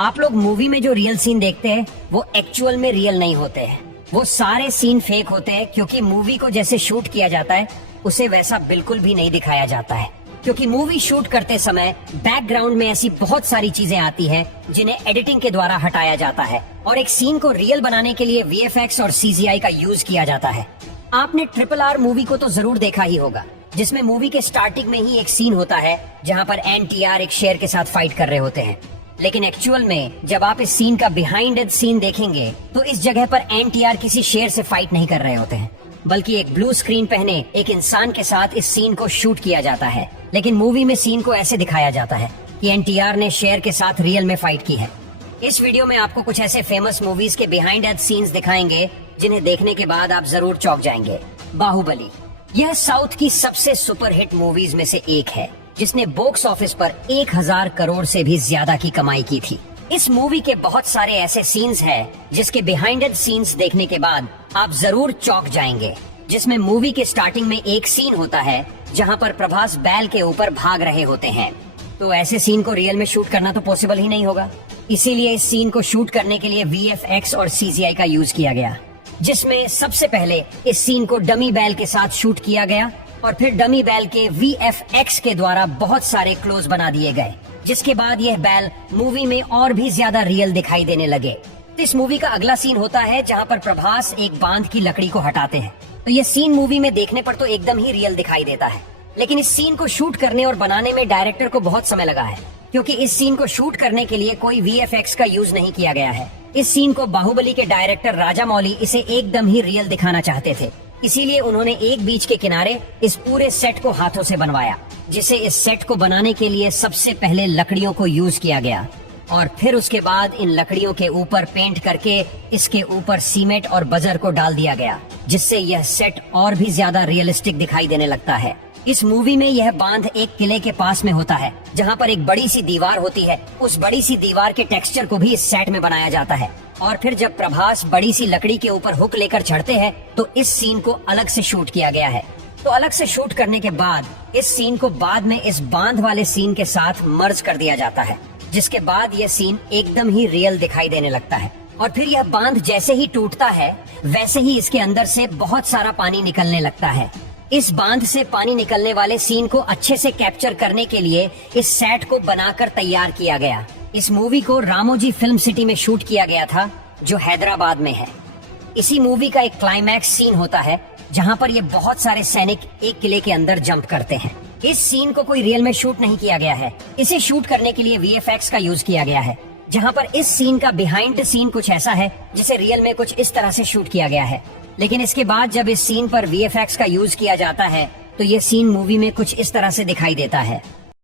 आप लोग मूवी में जो रियल सीन देखते हैं वो एक्चुअल में रियल नहीं होते हैं। वो सारे सीन फेक होते हैं क्योंकि मूवी को जैसे शूट किया जाता है उसे वैसा बिल्कुल भी नहीं दिखाया जाता है। क्योंकि मूवी शूट करते समय बैकग्राउंड में ऐसी बहुत सारी चीजें आती हैं जिन्हें एडिटिंग के द्वारा हटाया जाता है और एक सीन को रियल बनाने के लिए VFX और CGI का यूज किया जाता है। आपने RRR मूवी को तो जरूर देखा ही होगा, जिसमें मूवी के स्टार्टिंग में ही एक सीन होता है जहां पर NTR एक शेर के साथ फाइट कर रहे होते हैं। लेकिन एक्चुअल में जब आप इस सीन का बिहाइंड सीन देखेंगे तो इस जगह पर NTR किसी शेर से फाइट नहीं कर रहे होते हैं, बल्कि एक ब्लू स्क्रीन पहने एक इंसान के साथ इस सीन को शूट किया जाता है। लेकिन मूवी में सीन को ऐसे दिखाया जाता है कि NTR ने शेर के साथ रियल में फाइट की है। इस वीडियो में आपको कुछ ऐसे फेमस मूवीज के बिहाइंड सीन्स दिखाएंगे जिन्हें देखने के बाद आप जरूर चौंक जाएंगे। बाहुबली, यह साउथ की सबसे सुपरहिट मूवीज में से एक है जिसने बॉक्स ऑफिस पर 1000 करोड़ से भी ज्यादा की कमाई की थी। इस मूवी के बहुत सारे ऐसे सीन्स हैं जिसके बिहाइंड सीन्स देखने के बाद आप जरूर चौंक जाएंगे। जिसमें मूवी के स्टार्टिंग में एक सीन होता है जहां पर प्रभास बैल के ऊपर भाग रहे होते हैं। तो ऐसे सीन को रियल में शूट करना तो पॉसिबल ही नहीं होगा, इसीलिए इस सीन को शूट करने के लिए VFX और CGI का यूज किया गया, जिसमें सबसे पहले इस सीन को डमी बैल के साथ शूट किया गया और फिर डमी बैल के VFX के द्वारा बहुत सारे क्लोज बना दिए गए, जिसके बाद यह बैल मूवी में और भी ज्यादा रियल दिखाई देने लगे। तो इस मूवी का अगला सीन होता है जहां पर प्रभास एक बांध की लकड़ी को हटाते हैं। तो यह सीन मूवी में देखने पर तो एकदम ही रियल दिखाई देता है, लेकिन इस सीन को शूट करने और बनाने में डायरेक्टर को बहुत समय लगा है, क्योंकि इस सीन को शूट करने के लिए कोई VFX का यूज नहीं किया गया है। इस सीन को बाहुबली के डायरेक्टर राजामौली इसे एकदम ही रियल दिखाना चाहते थे, इसीलिए उन्होंने एक बीच के किनारे इस पूरे सेट को हाथों से बनवाया, जिसे इस सेट को बनाने के लिए सबसे पहले लकड़ियों को यूज किया गया और फिर उसके बाद इन लकड़ियों के ऊपर पेंट करके इसके ऊपर सीमेंट और बजर को डाल दिया गया, जिससे यह सेट और भी ज्यादा रियलिस्टिक दिखाई देने लगता है। इस मूवी में यह बांध एक किले के पास में होता है जहां पर एक बड़ी सी दीवार होती है। उस बड़ी सी दीवार के टेक्सचर को भी इस सेट में बनाया जाता है और फिर जब प्रभास बड़ी सी लकड़ी के ऊपर हुक लेकर चढ़ते हैं तो इस सीन को अलग से शूट किया गया है। तो अलग से शूट करने के बाद इस सीन को बाद में इस बांध वाले सीन के साथ मर्ज कर दिया जाता है, जिसके बाद यह सीन एकदम ही रियल दिखाई देने लगता है। और फिर यह बांध जैसे ही टूटता है वैसे ही इसके अंदर से बहुत सारा पानी निकलने लगता है। इस बांध से पानी निकलने वाले सीन को अच्छे से कैप्चर करने के लिए इस सेट को बनाकर तैयार किया गया। इस मूवी को रामोजी फिल्म सिटी में शूट किया गया था, जो हैदराबाद में है। इसी मूवी का एक क्लाइमैक्स सीन होता है जहां पर ये बहुत सारे सैनिक एक किले के अंदर जंप करते हैं। इस सीन को कोई रियल में शूट नहीं किया गया है, इसे शूट करने के लिए VFX का यूज किया गया है। जहां पर इस सीन का बिहाइंड सीन कुछ ऐसा है जिसे रियल में कुछ इस तरह से शूट किया गया है, लेकिन इसके बाद जब इस सीन पर VFX का यूज किया जाता है तो ये सीन मूवी में कुछ इस तरह से दिखाई देता है।